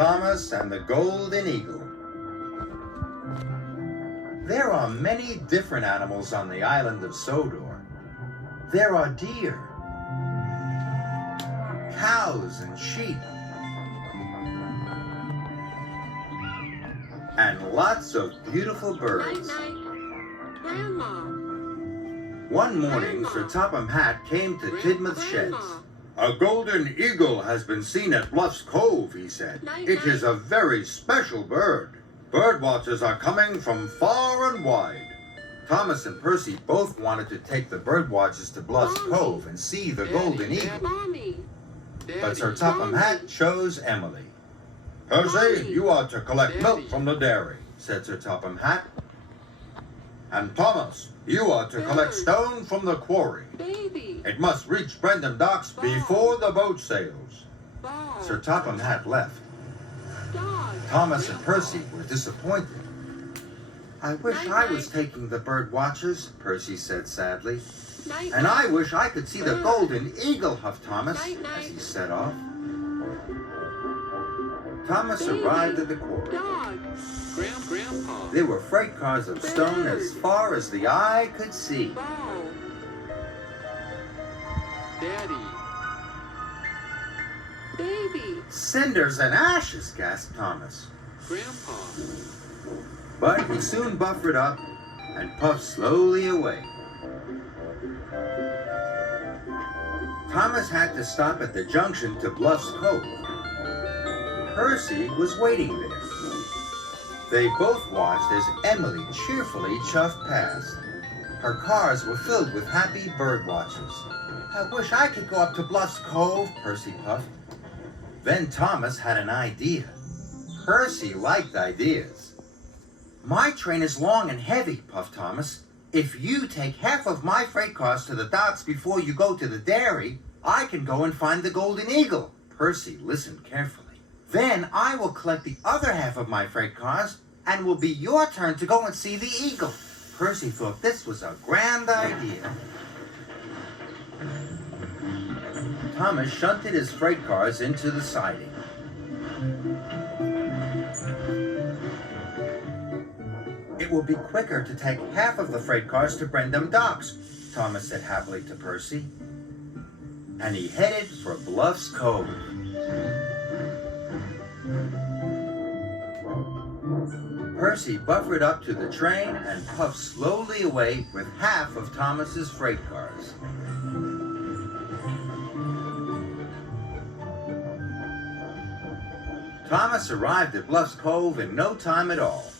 Thomas and the Golden Eagle. There are many different animals on the island of Sodor. There are deer, cows and sheep, and lots of beautiful birds. Night-night, Grandma. One morning, Sir Topham Hatt came to Tidmouth Sheds. "A golden eagle has been seen at Bluff's Cove," he said. "It is a very special bird. Bird watchers are coming from far and wide." Thomas and Percy both wanted to take the bird watchers to Bluff's Cove and see the golden eagle. Mommy. But Sir Topham Hatt chose Emily. "Percy, you are to collect milk from the dairy," said Sir Topham Hatt. "And Thomas, you are to collect stone from the quarry. Baby. It must reach Brendam Docks before the boat sails." Ball. Sir Topham Hatt left. Dog. Thomas and Percy were disappointed. "I wish I was taking the bird watchers," Percy said sadly. Night, "And I wish I could see the golden eagle," huffed Thomas as he set off. Thomas arrived at the quarry. Dog. Grandpa. There were freight cars of stone as far as the eye could see. Ball. Daddy. Baby. "Cinders and ashes," gasped Thomas. Grandpa. But he soon buffered up and puffed slowly away. Thomas had to stop at the junction to Bluff's Cove. Percy was waiting there. They both watched as Emily cheerfully chuffed past. Her cars were filled with happy bird watchers. "I wish I could go up to Bluff's Cove," Percy puffed. Then Thomas had an idea. Percy liked ideas. "My train is long and heavy," puffed Thomas. "If you take half of my freight cars to the docks before you go to the dairy, I can go and find the Golden Eagle." Percy listened carefully. "Then I will collect the other half of my freight cars, and it will be your turn to go and see the eagle." Percy thought this was a grand idea. Thomas shunted his freight cars into the siding. "It will be quicker to take half of the freight cars to Brendam Docks," Thomas said happily to Percy. And he headed for Bluff's Cove. Percy buffered up to the train and puffed slowly away with half of Thomas's freight cars. Thomas arrived at Bluff's Cove in no time at all.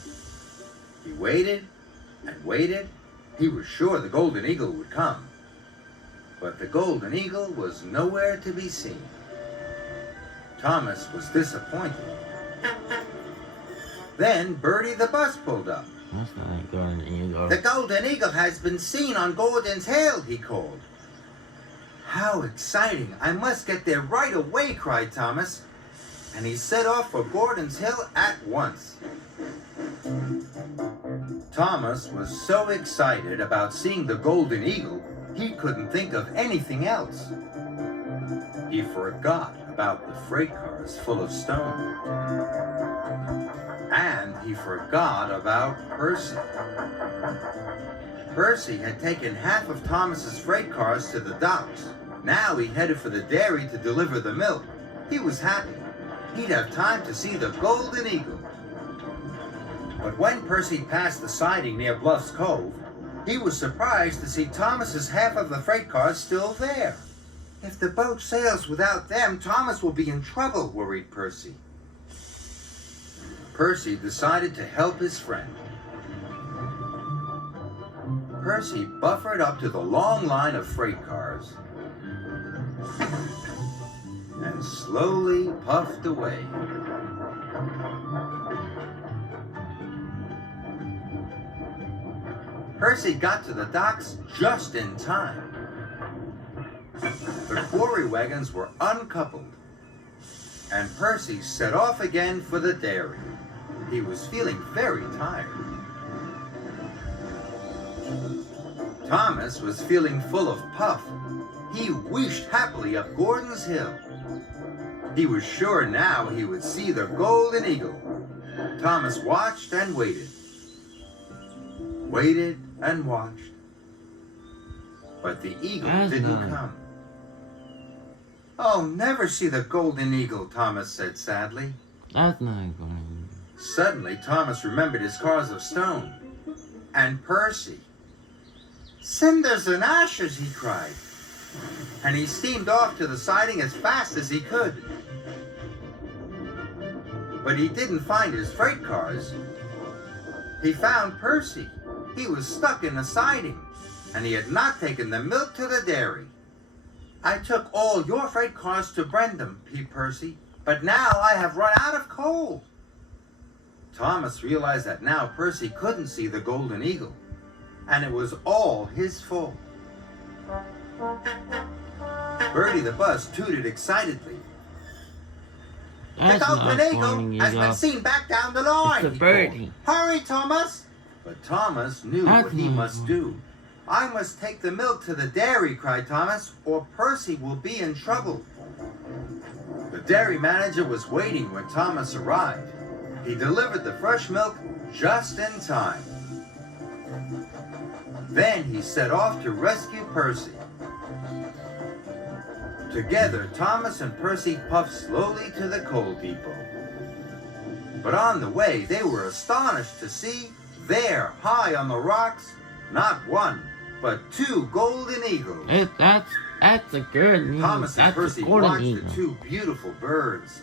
He waited and waited. He was sure the Golden Eagle would come. But the Golden Eagle was nowhere to be seen. Thomas was disappointed. Then Bertie the bus pulled up. That's not Golden Eagle. "The Golden Eagle has been seen on Gordon's Hill," he called. "How exciting! I must get there right away," cried Thomas. And he set off for Gordon's Hill at once. Thomas was so excited about seeing the Golden Eagle, he couldn't think of anything else. He forgot about the freight cars full of stone. And he forgot about Percy. Percy had taken half of Thomas's freight cars to the docks. Now he headed for the dairy to deliver the milk. He was happy. He'd have time to see the Golden Eagle. But when Percy passed the siding near Bluff's Cove, he was surprised to see Thomas's half of the freight cars still there. "If the boat sails without them, Thomas will be in trouble," worried Percy. Percy decided to help his friend. Percy buffered up to the long line of freight cars and slowly puffed away. Percy got to the docks just in time. The quarry wagons were uncoupled, and Percy set off again for the dairy. He was feeling very tired. Thomas was feeling full of puff. He wheeshed happily up Gordon's Hill. He was sure now he would see the golden eagle. Thomas watched and waited. Waited and watched. But the eagle That's didn't nice. come. "I'll never see the golden eagle," Thomas said sadly. That's not going. Suddenly, Thomas remembered his cars of stone. And Percy. "Cinders and ashes," he cried. And he steamed off to the siding as fast as he could. But he didn't find his freight cars. He found Percy. He was stuck in the siding, and he had not taken the milk to the dairy. "I took all your freight cars to Brendam," peeped Percy, "but now I have run out of coal." Thomas realized that now Percy couldn't see the golden eagle, and it was all his fault. Bertie the bus tooted excitedly. "The That's golden not eagle going. has been Eagle. seen back down the line," It's a he birdie. called. "Hurry, Thomas!" But Thomas knew That's what he not must do. "I must take the milk to the dairy," cried Thomas, "or Percy will be in trouble." The dairy manager was waiting when Thomas arrived. He delivered the fresh milk just in time. Then he set off to rescue Percy. Together, Thomas and Percy puffed slowly to the coal depot. But on the way, they were astonished to see, there, high on the rocks, not one, but two golden eagles. That's a good eagle. Thomas and That's a Percy golden watched eagle. the two beautiful birds.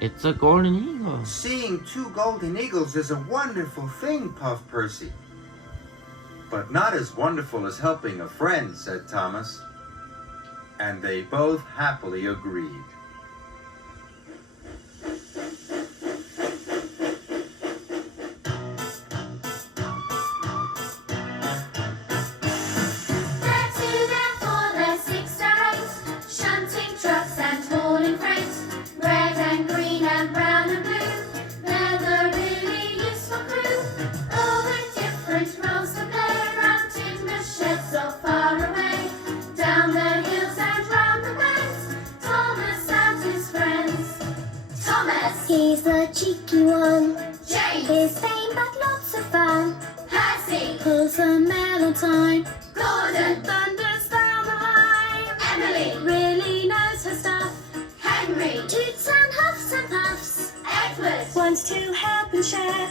It's a golden eagle. "Seeing two golden eagles is a wonderful thing," puffed Percy. "But not as wonderful as helping a friend," said Thomas. And they both happily agreed. They're two, they're four, they're six, they're eight, shunting trucks and hauling freight, red and green and brown and blue. They're the really useful crew. All the different roles that play around timber sheds or far away, down the hills and round the bends. Thomas and his friends. Thomas, He's the cheeky one. James, His fame but lots of fun. Percy, Pulls a mail on time. Gordon, Thunders down the line. Emily, Really knows her stuff. Henry, Toots and huffs and puffs. Edward, Wants to help and share.